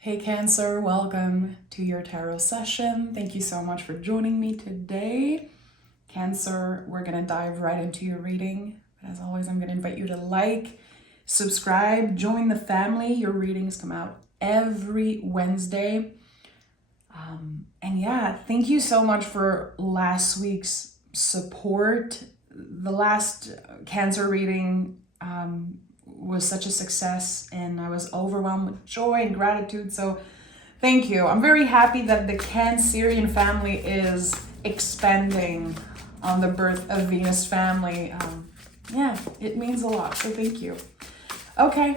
Hey Cancer, welcome to your tarot session. Thank you so much for joining me today. Cancer, we're gonna dive right into your reading. But as always, I'm gonna invite you to like, subscribe, join the family. Your readings come out every Wednesday. And yeah, thank you so much for last week's support. The last Cancer reading was such a success, and I was overwhelmed with joy and gratitude. So thank you. I'm very happy that the Cancerian family is expanding on the birth of Venus family. Yeah, it means a lot. So thank you. Okay,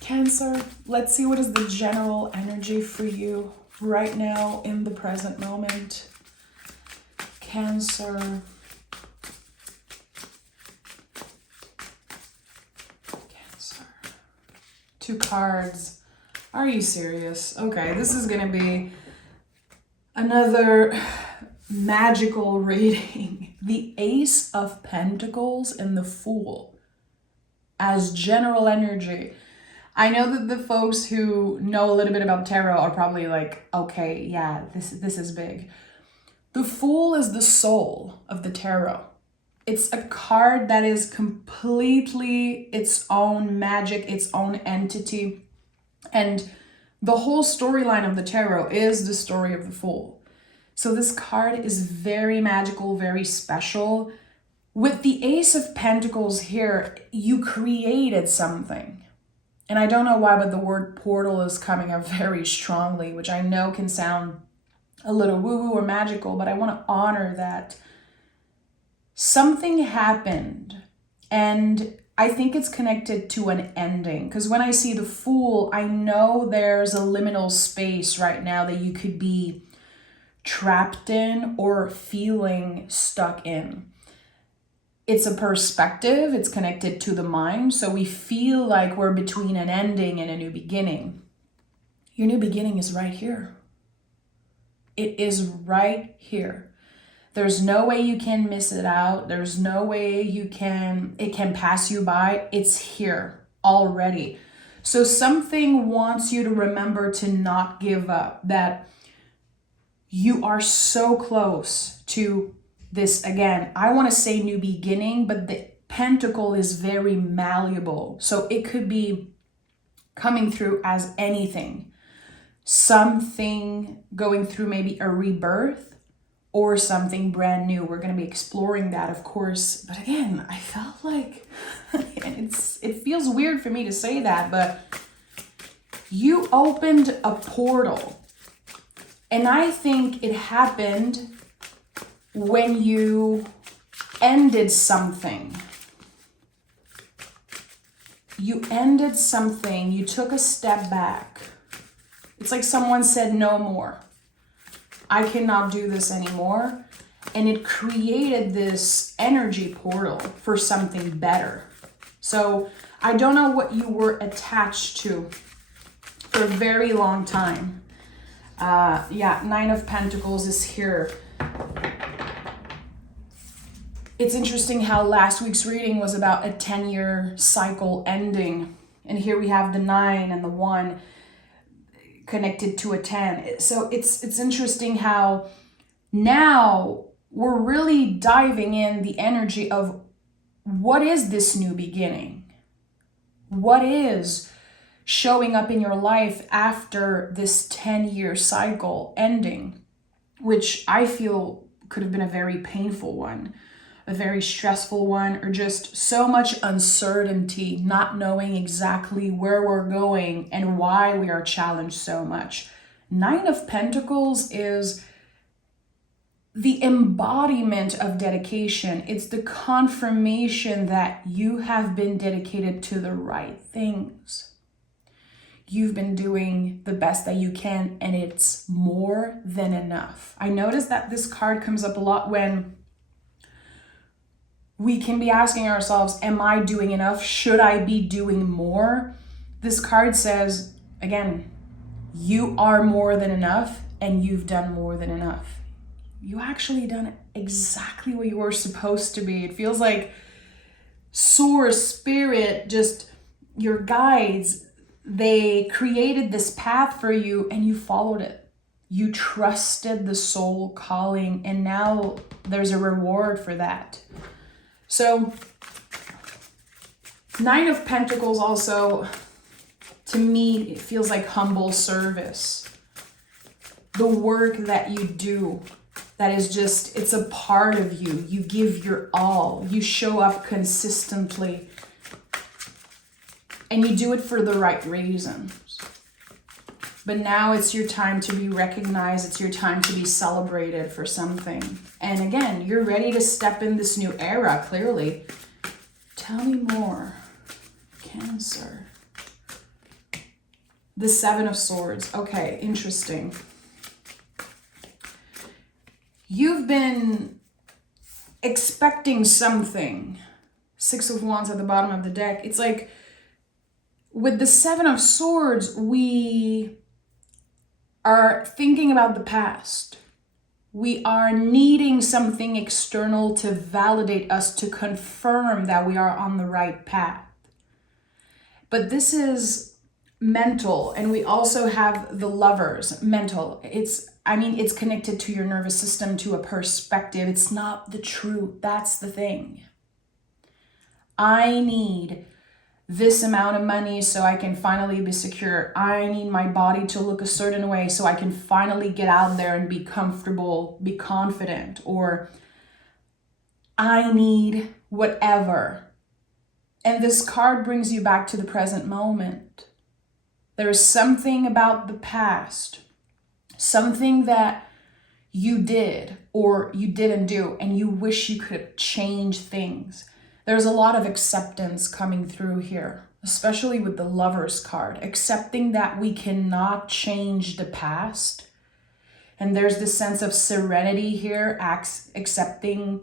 Cancer, let's see what is the general energy for you right now in the present moment. Cancer. Two cards. Are you serious? Okay, this is gonna be another magical reading. The Ace of Pentacles and the Fool as general energy. I know that the folks who know a little bit about tarot are probably like, okay, yeah, this is big. The Fool is the soul of the tarot. It's a card that is completely its own magic, its own entity. And the whole storyline of the tarot is the story of the Fool. So this card is very magical, very special. With the Ace of Pentacles here, you created something. And I don't know why, but the word portal is coming up very strongly, which I know can sound a little woo-woo or magical, but I want to honor that. Something happened, and I think it's connected to an ending, because when I see the Fool, I know there's a liminal space right now that you could be trapped in or feeling stuck in. It's a perspective, it's connected to the mind, so we feel like we're between an ending and a new beginning. Your new beginning is right here. It is right here. There's no way you can miss it out. There's no way it can pass you by. It's here already. So something wants you to remember to not give up, that you are so close to this. Again, I want to say new beginning, but the pentacle is very malleable. So it could be coming through as anything. Something going through maybe a rebirth, or something brand new. We're going to be exploring that, of course. But again, I felt like, it feels weird for me to say that, but you opened a portal. And I think it happened when you ended something. You ended something, you took a step back. It's like someone said, no more. I cannot do this anymore. And it created this energy portal for something better. So I don't know what you were attached to for a very long time. Yeah, Nine of Pentacles is here. It's interesting how last week's reading was about a 10-year cycle ending. And here we have the 9 and the 1. Connected to a 10. So it's interesting how now we're really diving in the energy of what is this new beginning? What is showing up in your life after this 10-year cycle ending, which I feel could have been a very painful one, a very stressful one, or just so much uncertainty, not knowing exactly where we're going and why we are challenged so much. Nine of Pentacles is the embodiment of dedication. It's the confirmation that you have been dedicated to the right things. You've been doing the best that you can, and it's more than enough. I noticed that this card comes up a lot when we can be asking ourselves, am I doing enough? Should I be doing more? This card says, again, you are more than enough, and you've done more than enough. You actually done exactly what you were supposed to be. It feels like source, spirit, just your guides, they created this path for you and you followed it. You trusted the soul calling, and now there's a reward for that. So Nine of Pentacles also, to me, it feels like humble service. The work that you do, that is just, it's a part of you. You give your all. You show up consistently. And you do it for the right reasons. But now it's your time to be recognized. It's your time to be celebrated for something. And again, you're ready to step in this new era, clearly. Tell me more. Cancer. The Seven of Swords. Okay, interesting. You've been expecting something. Six of Wands at the bottom of the deck. It's like with the Seven of Swords, we are thinking about the past. We are needing something external to validate us, to confirm that we are on the right path. But this is mental, and we also have the Lovers, mental. It's connected to your nervous system, to a perspective. It's not the truth. That's the thing. I need this amount of money so I can finally be secure. I need my body to look a certain way so I can finally get out there and be comfortable, be confident, or I need whatever. And this card brings you back to the present moment. There is something about the past, something that you did or you didn't do, and you wish you could change things. There's a lot of acceptance coming through here, especially with the Lovers card, accepting that we cannot change the past. And there's this sense of serenity here, accepting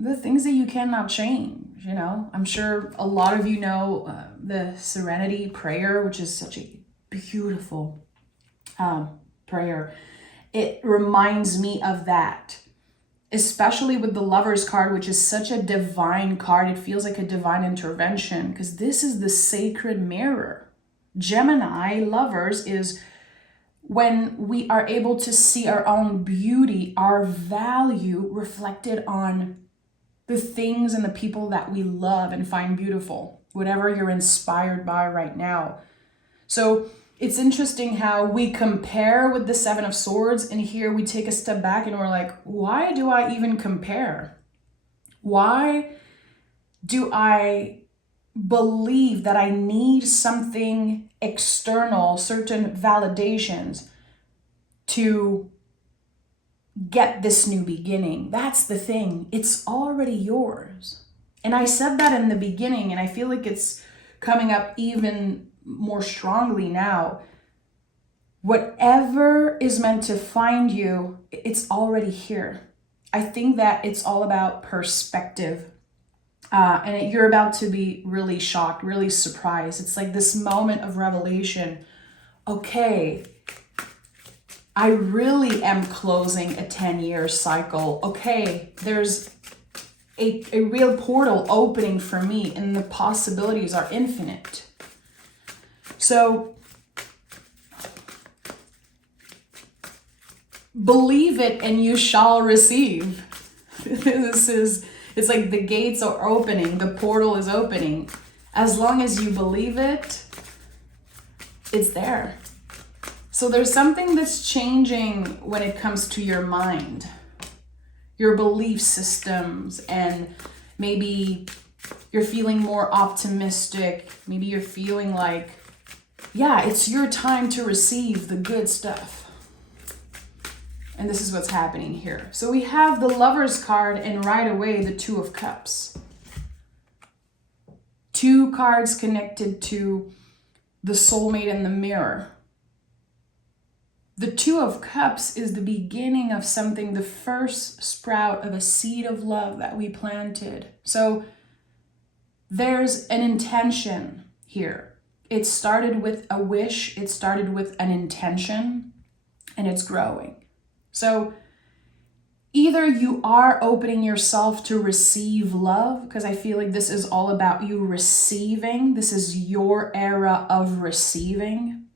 the things that you cannot change. You know, I'm sure a lot of you know the Serenity prayer, which is such a beautiful prayer. It reminds me of that. Especially with the Lovers card, which is such a divine card. It feels like a divine intervention because this is the sacred mirror. Gemini, Lovers, is when we are able to see our own beauty, our value reflected on the things and the people that we love and find beautiful, whatever you're inspired by right now. So it's interesting how we compare with the Seven of Swords, and here we take a step back and we're like, why do I even compare? Why do I believe that I need something external, certain validations to get this new beginning? That's the thing. It's already yours. And I said that in the beginning, and I feel like it's coming up even more strongly now. Whatever is meant to find you, it's already here. I think that it's all about perspective. And you're about to be really shocked, really surprised. It's like this moment of revelation. Okay, I really am closing a 10-year cycle. Okay, there's a real portal opening for me, and the possibilities are infinite. So believe it and you shall receive. It's like the gates are opening, the portal is opening. As long as you believe it, it's there. So there's something that's changing when it comes to your mind, your belief systems, and maybe you're feeling more optimistic. Maybe you're feeling like, yeah, it's your time to receive the good stuff. And this is what's happening here. So we have the Lovers card, and right away, the Two of Cups. Two cards connected to the soulmate and the mirror. The Two of Cups is the beginning of something, the first sprout of a seed of love that we planted. So there's an intention here. It started with a wish, it started with an intention, and it's growing. So Either you are opening yourself to receive love, because I feel like this is all about you receiving. This is your era of receiving.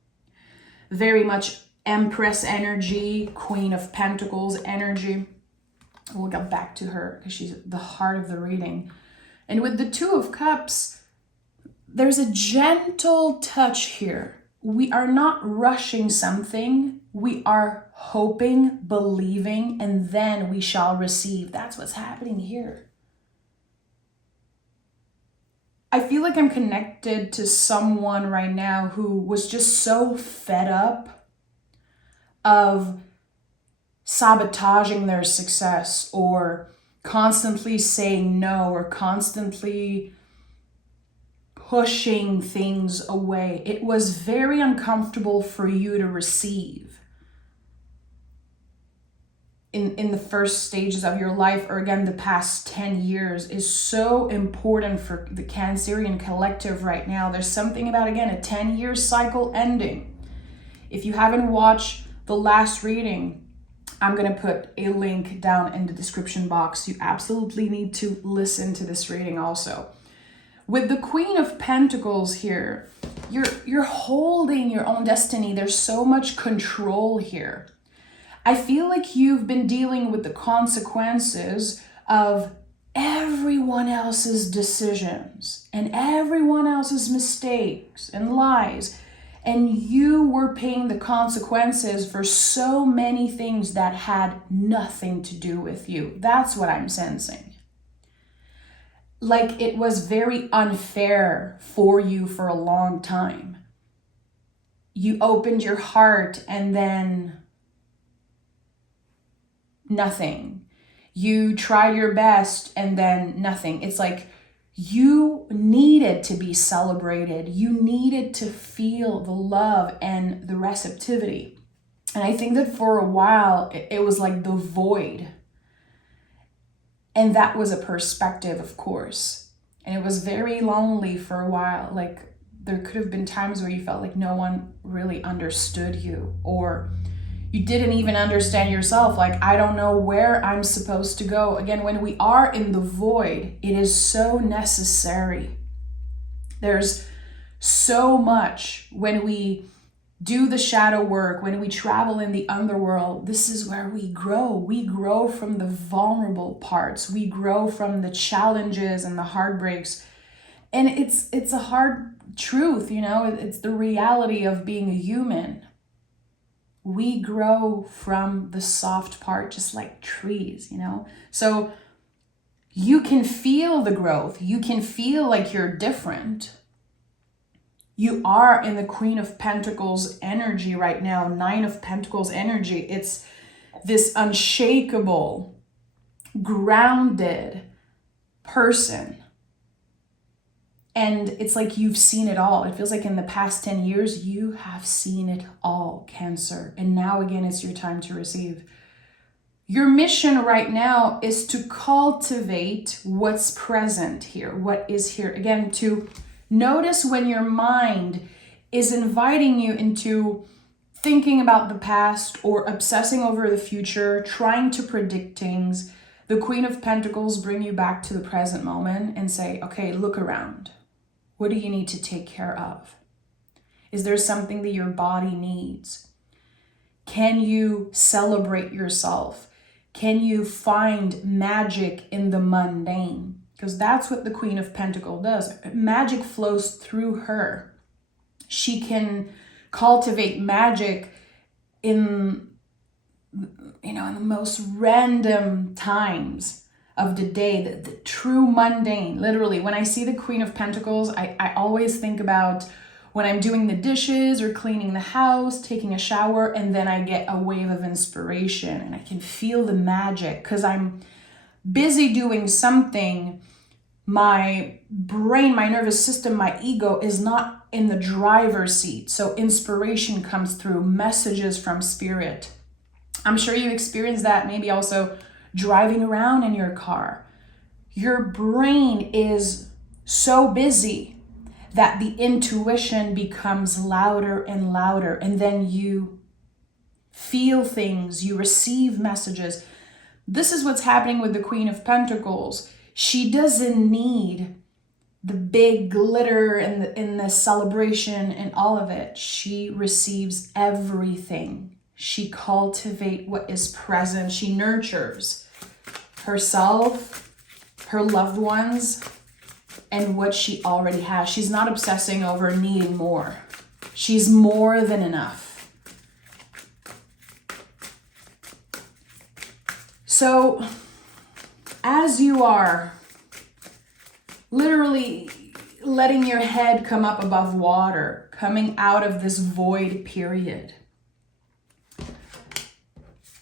Very much Empress energy, Queen of Pentacles energy. We'll get back to her because she's the heart of the reading. And with the Two of Cups, there's a gentle touch here. We are not rushing something. We are hoping, believing, and then we shall receive. That's what's happening here. I feel like I'm connected to someone right now who was just so fed up of sabotaging their success, or constantly saying no, or constantly pushing things away. It was very uncomfortable for you to receive in the first stages of your life, or again, the past 10 years is so important for the Cancerian collective right now. There's something about, again, a 10-year cycle ending. If you haven't watched the last reading, I'm going to put a link down in the description box. You absolutely need to listen to this reading also. With the Queen of Pentacles here, you're holding your own destiny. There's so much control here. I feel like you've been dealing with the consequences of everyone else's decisions and everyone else's mistakes and lies. And you were paying the consequences for so many things that had nothing to do with you. That's what I'm sensing. Like it was very unfair for you for a long time. You opened your heart and then nothing. You tried your best and then nothing. It's like you needed to be celebrated. You needed to feel the love and the receptivity. And I think that for a while, it was like the void. And that was a perspective, of course. And it was very lonely for a while. Like there could have been times where you felt like no one really understood you, or you didn't even understand yourself. Like, I don't know where I'm supposed to go. Again, when we are in the void, it is so necessary. There's so much when we do the shadow work, when we travel in the underworld. This is where we grow. We grow from the vulnerable parts. We grow from the challenges and the heartbreaks. And it's a hard truth, you know, it's the reality of being a human. We grow from the soft part, just like trees, you know? So you can feel the growth. You can feel like you're different. You are in the Queen of Pentacles energy right now, Nine of Pentacles energy. It's this unshakable, grounded person. And it's like you've seen it all. It feels like in the past 10 years, you have seen it all, Cancer. And now again, it's your time to receive. Your mission right now is to cultivate what's present here, what is here. Again, to notice when your mind is inviting you into thinking about the past or obsessing over the future, trying to predict things. The Queen of Pentacles bring you back to the present moment and say, okay, look around. What do you need to take care of? Is there something that your body needs? Can you celebrate yourself? Can you find magic in the mundane? Because that's what the Queen of Pentacles does. Magic flows through her. She can cultivate magic in, in the most random times of the day, the true mundane. Literally, when I see the Queen of Pentacles, I always think about when I'm doing the dishes or cleaning the house, taking a shower, and then I get a wave of inspiration and I can feel the magic because I'm busy doing something. My brain, my nervous system, my ego is not in the driver's seat. So inspiration comes through, messages from spirit. I'm sure you experienced that maybe also driving around in your car. Your brain is so busy that the intuition becomes louder and louder, and then you feel things, you receive messages. This is what's happening with the Queen of Pentacles. She doesn't need the big glitter and the celebration and all of it. She receives everything. She cultivates what is present. She nurtures herself, her loved ones, and what she already has. She's not obsessing over needing more. She's more than enough. So, as you are literally letting your head come up above water, coming out of this void period,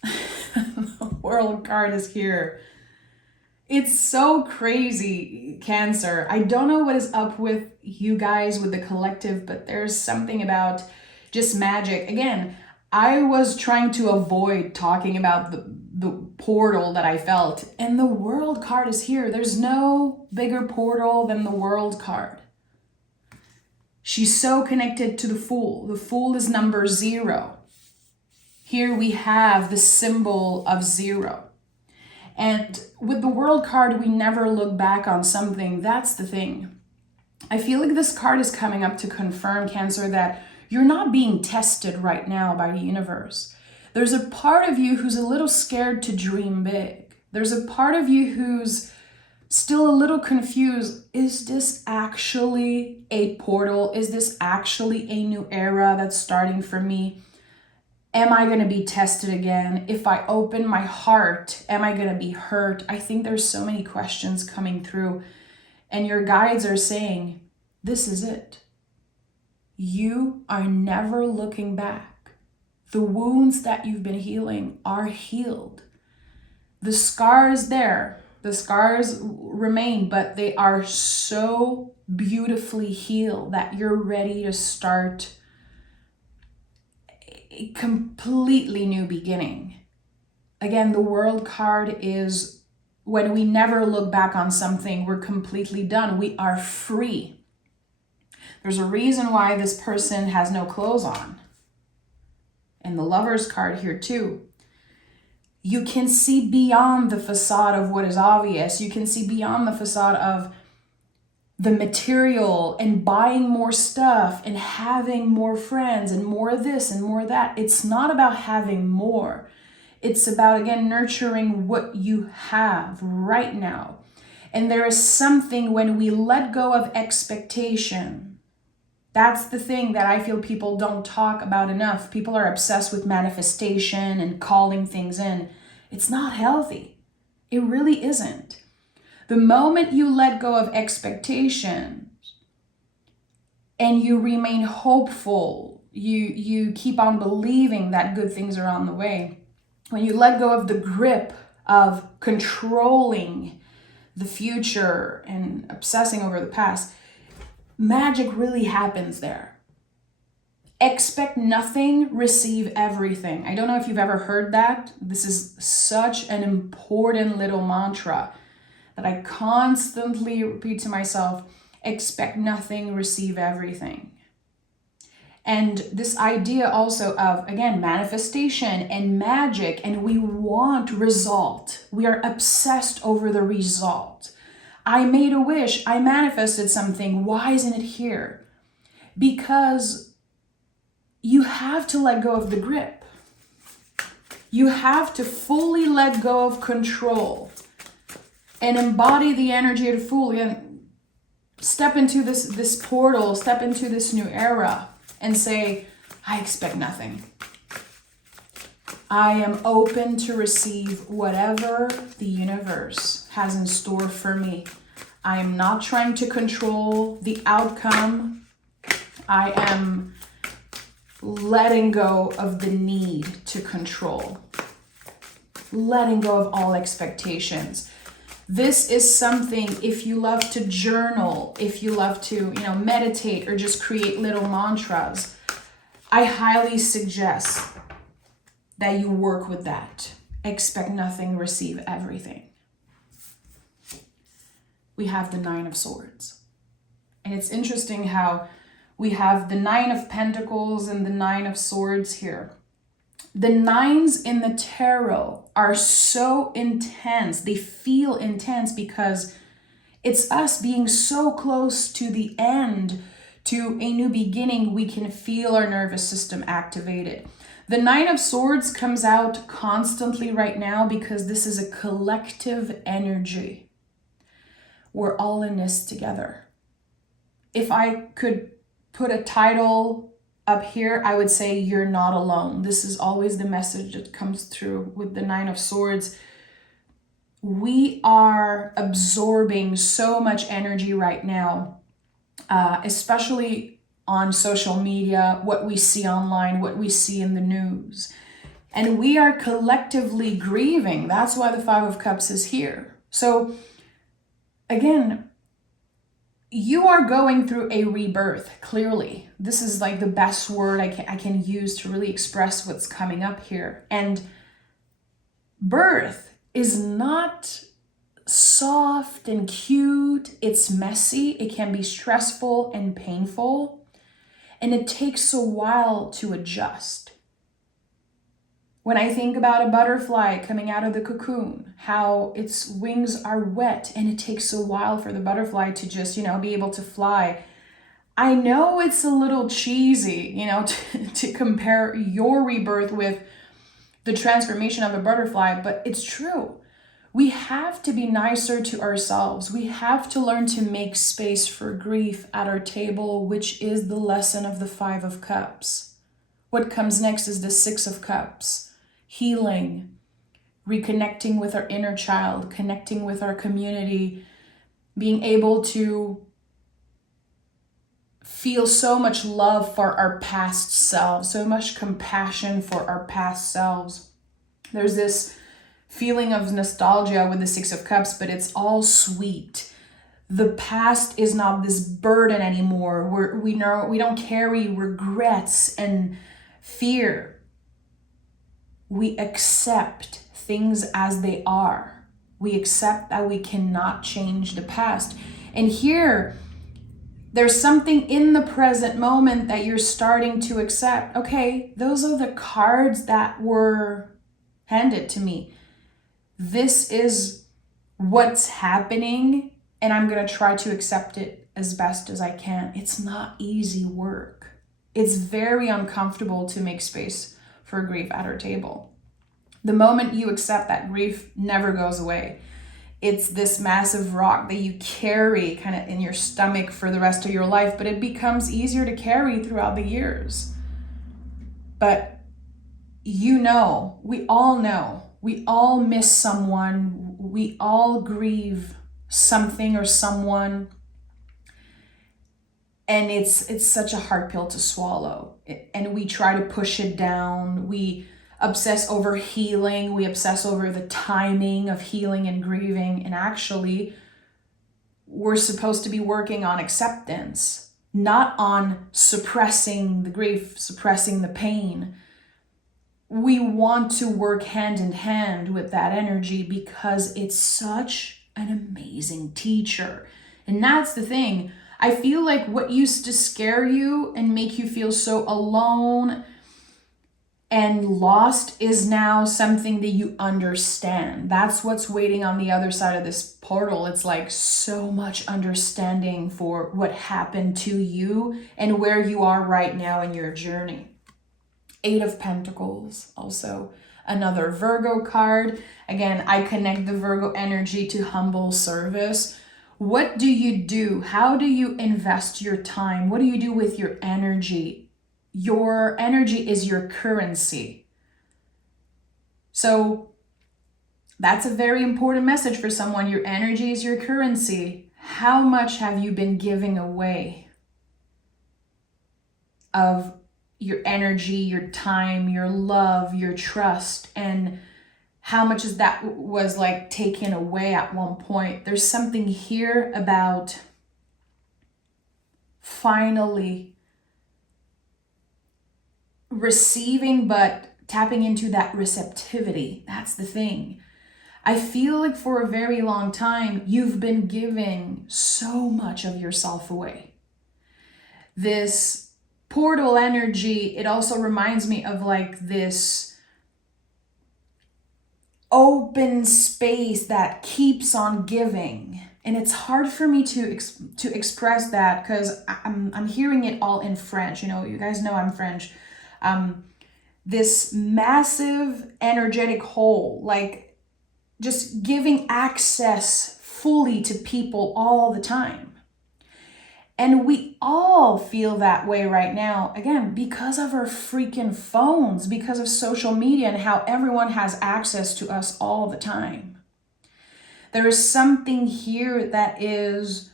the World card is here. It's so crazy, Cancer. I don't know what is up with you guys, with the collective, but there's something about just magic. Again, I was trying to avoid talking about the portal that I felt, and the World card is here. There's no bigger portal than the World card. She's so connected to the Fool. The Fool is number 0. Here we have the symbol of 0. And with the World card, we never look back on something. That's the thing. I feel like this card is coming up to confirm, Cancer, that you're not being tested right now by the universe. There's a part of you who's a little scared to dream big. There's a part of you who's still a little confused. Is this actually a portal? Is this actually a new era that's starting for me? Am I going to be tested again? If I open my heart, am I going to be hurt? I think there's so many questions coming through, and your guides are saying, this is it. You are never looking back. The wounds that you've been healing are healed. The scars there, the scars remain, but they are so beautifully healed that you're ready to start a completely new beginning. Again, the World card is when we never look back on something, we're completely done. We are free. There's a reason why this person has no clothes on. And the Lover's card here too. You can see beyond the facade of what is obvious. You can see beyond the facade of the material and buying more stuff and having more friends and more this and more that. It's not about having more. It's about, again, nurturing what you have right now. And there is something when we let go of expectation. That's the thing that I feel people don't talk about enough. People are obsessed with manifestation and calling things in. It's not healthy. It really isn't. The moment you let go of expectations and you remain hopeful, you keep on believing that good things are on the way. When you let go of the grip of controlling the future and obsessing over the past, magic really happens there. Expect nothing, receive everything. I don't know if you've ever heard that. This is such an important little mantra that I constantly repeat to myself. Expect nothing, receive everything. And this idea also of, again, manifestation and magic, and we want result. We are obsessed over the result. I made a wish, I manifested something. Why isn't it here? Because you have to let go of the grip. You have to fully let go of control and embody the energy of the Fool. And step into this portal, step into this new era and say, I expect nothing. I am open to receive whatever the universe has in store for me. I am not trying to control the outcome. I am letting go of the need to control. Letting go of all expectations. This is something, if you love to journal, if you love to, meditate or just create little mantras, I highly suggest that you work with that. Expect nothing, receive everything. We have the 9 of Swords. And it's interesting how we have the 9 of Pentacles and the 9 of Swords here. The nines in the tarot are so intense. They feel intense because it's us being so close to the end, to a new beginning. We can feel our nervous system activated. The Nine of Swords comes out constantly right now because this is a collective energy. We're all in this together. If I could put a title up here, I would say you're not alone. This is always the message that comes through with the Nine of Swords. We are absorbing so much energy right now, especially on social media, what we see online, what we see in the news. And we are collectively grieving. That's why the Five of Cups is here. So again, you are going through a rebirth, clearly. This is like the best word I can use to really express what's coming up here. And birth is not soft and cute. It's messy. It can be stressful and painful. And it takes a while to adjust. When I think about a butterfly coming out of the cocoon, how its wings are wet and it takes a while for the butterfly to just, be able to fly. I know it's a little cheesy, to compare your rebirth with the transformation of a butterfly, but it's true. We have to be nicer to ourselves. We have to learn to make space for grief at our table, which is the lesson of the Five of Cups. What comes next is the Six of Cups. Healing, reconnecting with our inner child, connecting with our community, being able to feel so much love for our past selves, so much compassion for our past selves. There's this feeling of nostalgia with the Six of Cups, but it's all sweet. The past is not this burden anymore. We don't carry regrets and fear. We accept things as they are. We accept that we cannot change the past. And here, there's something in the present moment that you're starting to accept. Okay, those are the cards that were handed to me. This is what's happening, and I'm going to try to accept it as best as I can. It's not easy work. It's very uncomfortable to make space for grief at our table. The moment you accept that grief never goes away. It's this massive rock that you carry kind of in your stomach for the rest of your life, but it becomes easier to carry throughout the years. But we all know, we all miss someone, we all grieve something or someone. And it's such a hard pill to swallow. And we try to push it down. We obsess over healing. We obsess over the timing of healing and grieving. And actually, we're supposed to be working on acceptance, not on suppressing the grief, suppressing the pain. We want to work hand in hand with that energy because it's such an amazing teacher. And that's the thing. I feel like what used to scare you and make you feel so alone and lost is now something that you understand. That's what's waiting on the other side of this portal. It's like so much understanding for what happened to you and where you are right now in your journey. Eight of Pentacles, also another Virgo card. Again, I connect the Virgo energy to humble service. What do you do? How do you invest your time? What do you do with your energy? Your energy is your currency. So that's a very important message for someone. Your energy is your currency. How much have you been giving away of your energy, your time, your love, your trust, and how much is that was like taken away at one point? There's something here about finally receiving, but tapping into that receptivity. That's the thing. I feel like for a very long time, you've been giving so much of yourself away. This portal energy, it also reminds me of like this open space that keeps on giving. And it's hard for me to express that because I'm hearing it all in French. You know, you guys know I'm French. This massive energetic hole, like just giving access fully to people all the time. And we all feel that way right now, again, because of our freaking phones, because of social media and how everyone has access to us all the time. There is something here that is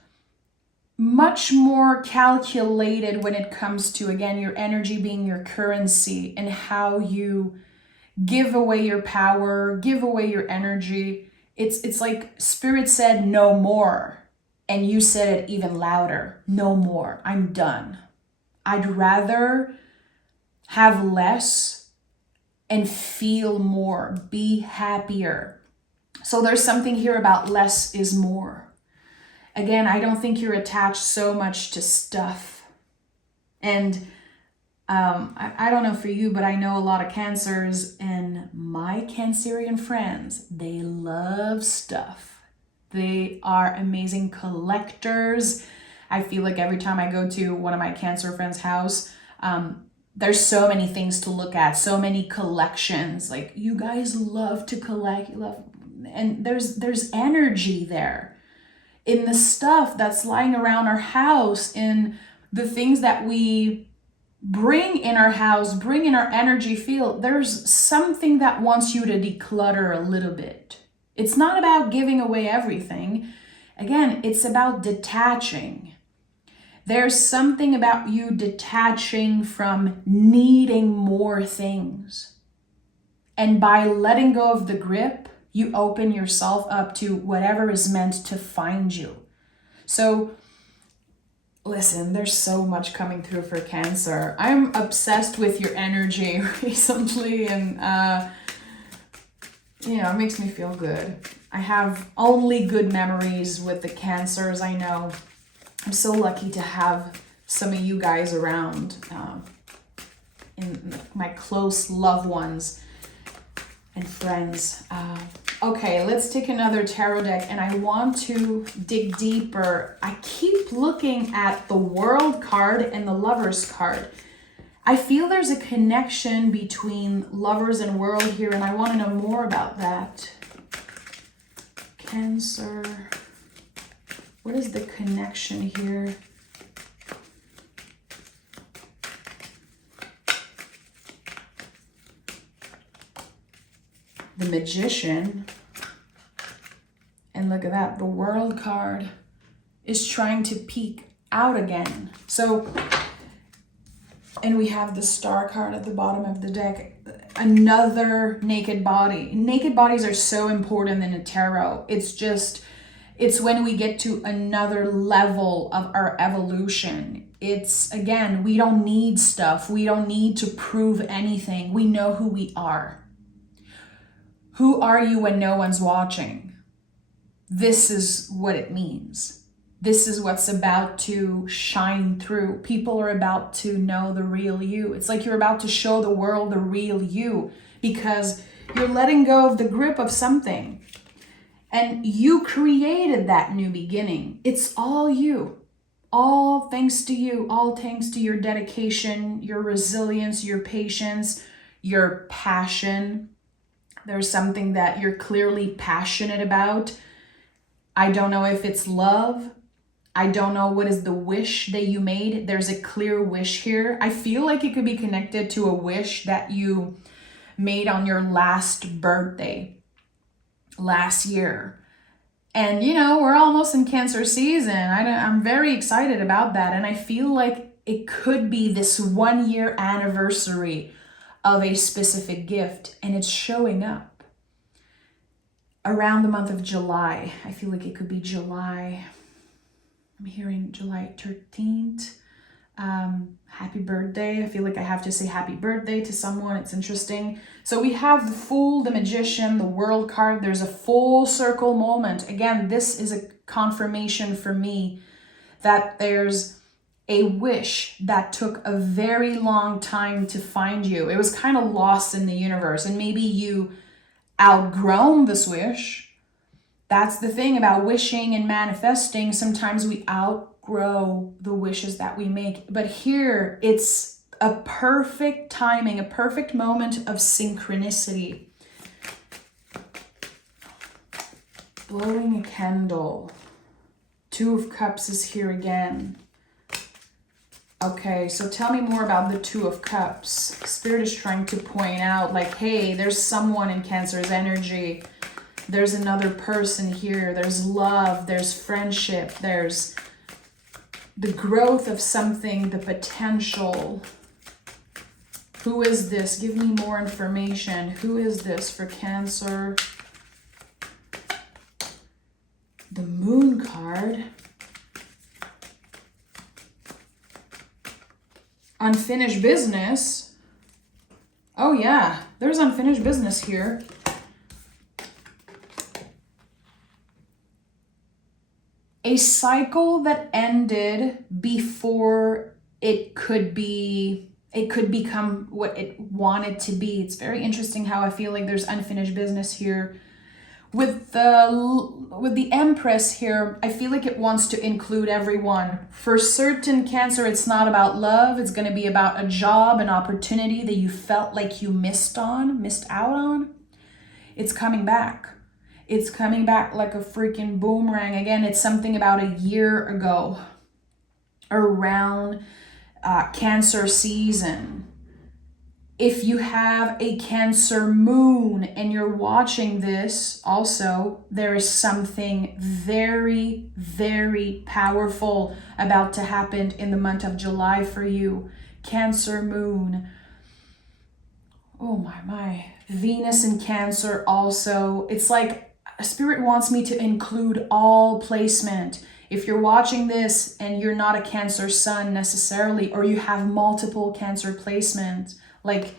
much more calculated when it comes to, again, your energy being your currency and how you give away your power, give away your energy. It's like Spirit said, no more. And you said it even louder, no more, I'm done. I'd rather have less and feel more, be happier. So there's something here about less is more. Again, I don't think you're attached so much to stuff. And I don't know for you, but I know a lot of Cancers, and my Cancerian friends, they love stuff. They are amazing collectors. I feel like every time I go to one of my Cancer friends' house, there's so many things to look at, so many collections. Like, you guys love to collect, you love, and there's energy there in the stuff that's lying around our house, in the things that we bring in our house, bring in our energy field. There's something that wants you to declutter a little bit. It's not about giving away everything. Again, it's about detaching. There's something about you detaching from needing more things. And by letting go of the grip, you open yourself up to whatever is meant to find you. So listen, there's so much coming through for Cancer. I'm obsessed with your energy recently, and it makes me feel good. I have only good memories with the Cancers. I know. I'm so lucky to have some of you guys around, in my close loved ones and friends. Okay, let's take another tarot deck, and I want to dig deeper. I keep looking at the World card and the Lovers card. I feel there's a connection between Lovers and World here, and I want to know more about that. Cancer. What is the connection here? The Magician. And look at that. The World card is trying to peek out again. So, and we have the Star card at the bottom of the deck. Another naked body. Naked bodies are so important in a tarot. It's when we get to another level of our evolution. It's, again, we don't need stuff. We don't need to prove anything. We know who we are. Who are you when no one's watching? This is what it means. This is what's about to shine through. People are about to know the real you. It's like you're about to show the world the real you because you're letting go of the grip of something. And you created that new beginning. It's all you. All thanks to you. All thanks to your dedication, your resilience, your patience, your passion. There's something that you're clearly passionate about. I don't know if it's love. I don't know what is the wish that you made. There's a clear wish here. I feel like it could be connected to a wish that you made on your last birthday last year. And we're almost in Cancer season. I'm very excited about that. And I feel like it could be this 1 year anniversary of a specific gift, and it's showing up around the month of July. I feel like it could be July. I'm hearing July 13th. Happy birthday. I feel like I have to say happy birthday to someone. It's interesting. So we have the Fool, the Magician, the World card. There's a full circle moment. Again, this is a confirmation for me that there's a wish that took a very long time to find you. It was kind of lost in the universe, and maybe you outgrown this wish. That's the thing about wishing and manifesting. Sometimes we outgrow the wishes that we make. But here, it's a perfect timing, a perfect moment of synchronicity. Blowing a candle. Two of Cups is here again. Okay, so tell me more about the Two of Cups. Spirit is trying to point out, like, hey, there's someone in Cancer's energy. There's another person here. There's love. There's friendship. There's the growth of something, the potential. Who is this? Give me more information. Who is this for Cancer? The Moon card. Unfinished business. Oh yeah, there's unfinished business here. A cycle that ended before it could become what it wanted to be. It's very interesting how I feel like there's unfinished business here. With the Empress here, I feel like it wants to include everyone. For certain Cancer, it's not about love. It's going to be about a job, an opportunity that you felt like you missed out on. It's coming back. It's coming back like a freaking boomerang. Again, it's something about a year ago, around Cancer season. If you have a Cancer moon and you're watching this, also, there is something very, very powerful about to happen in the month of July for you. Cancer moon. Oh my. Venus in Cancer also. It's like Spirit wants me to include all placement. If you're watching this and you're not a Cancer sun necessarily, or you have multiple Cancer placements, like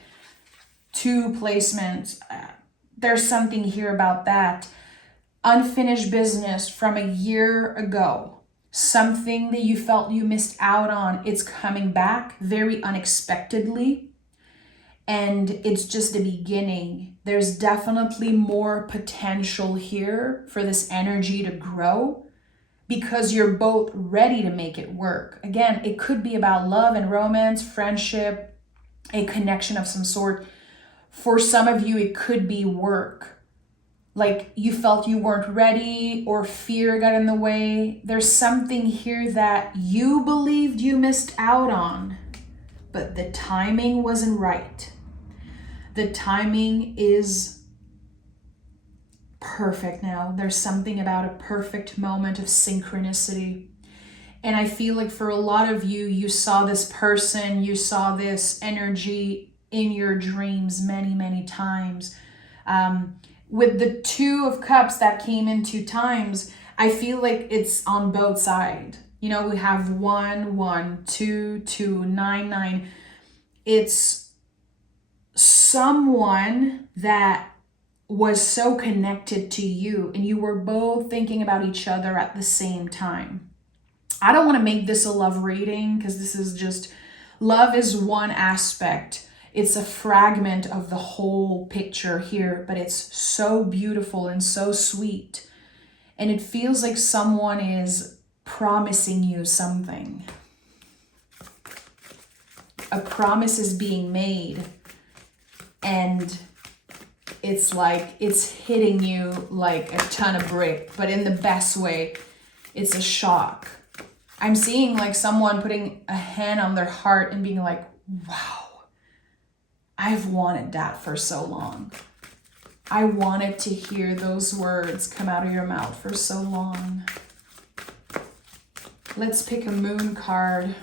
2 placements, there's something here about that. Unfinished business from a year ago. Something that you felt you missed out on. It's coming back very unexpectedly. And it's just the beginning. There's definitely more potential here for this energy to grow because you're both ready to make it work. Again, it could be about love and romance, friendship, a connection of some sort. For some of you, it could be work. Like you felt you weren't ready or fear got in the way. There's something here that you believed you missed out on, but the timing wasn't right. The timing is perfect now. There's something about a perfect moment of synchronicity. And I feel like for a lot of you, you saw this person, you saw this energy in your dreams many, many times. With the Two of Cups that came in 2 times, I feel like it's on both sides. You know, we have 1, 1, 2, 2, 9, 9. It's someone that was so connected to you and you were both thinking about each other at the same time. I don't want to make this a love reading because this is just, love is one aspect. It's a fragment of the whole picture here, but it's so beautiful and so sweet. And it feels like someone is promising you something. A promise is being made and it's like, it's hitting you like a ton of brick, but in the best way. It's a shock. I'm seeing like someone putting a hand on their heart and being like, wow, I've wanted that for so long. I wanted to hear those words come out of your mouth for so long. Let's pick a moon card.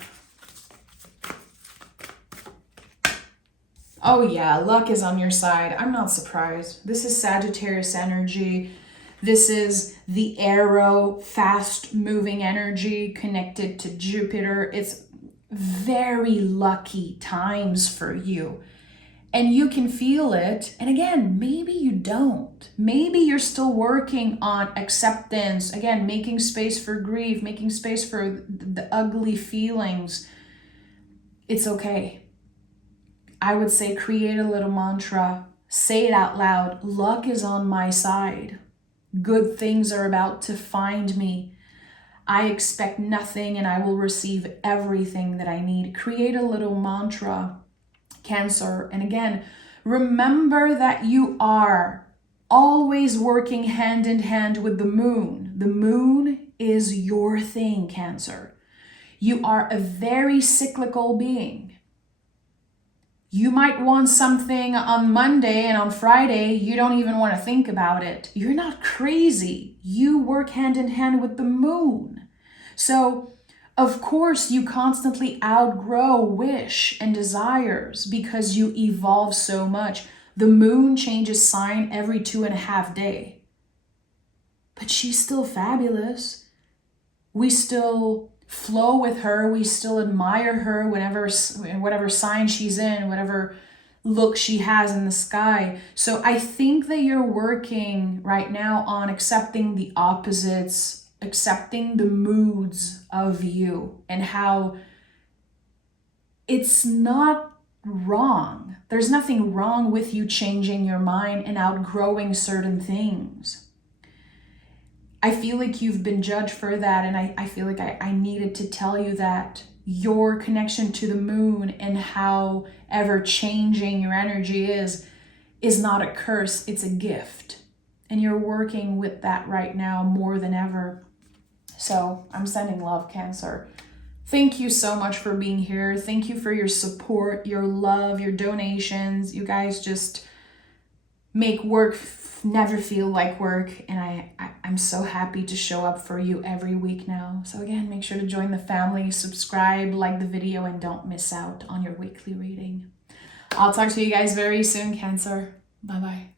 Oh yeah, luck is on your side. I'm not surprised. This is Sagittarius energy. This is the arrow, fast moving energy connected to Jupiter. It's very lucky times for you. And you can feel it. And again, maybe you don't. Maybe you're still working on acceptance. Again, making space for grief, making space for the ugly feelings. It's okay. I would say create a little mantra. Say it out loud. Luck is on my side. Good things are about to find me. I expect nothing and I will receive everything that I need. Create a little mantra, Cancer. And again, remember that you are always working hand in hand with the moon. The moon is your thing, Cancer. You are a very cyclical being. You might want something on Monday and on Friday, you don't even want to think about it. You're not crazy. You work hand in hand with the moon. So, of course, you constantly outgrow wish and desires because you evolve so much. The moon changes sign every 2.5 days. But she's still fabulous. We still flow with her. We still admire her whatever sign she's in, whatever look she has in the sky. So I think that you're working right now on accepting the opposites, accepting the moods of you and how it's not wrong. There's nothing wrong with you changing your mind and outgrowing certain things. I feel like you've been judged for that, and I feel like I needed to tell you that your connection to the moon and how ever changing your energy is not a curse, it's a gift. And you're working with that right now more than ever. So I'm sending love, Cancer. Thank you so much for being here. Thank you for your support, your love, your donations. You guys just make work never feel like work, and I'm so happy to show up for you every week now. So again, make sure to join the family, subscribe, like the video, and don't miss out on your weekly reading. I'll talk to you guys very soon, Cancer. Bye-bye.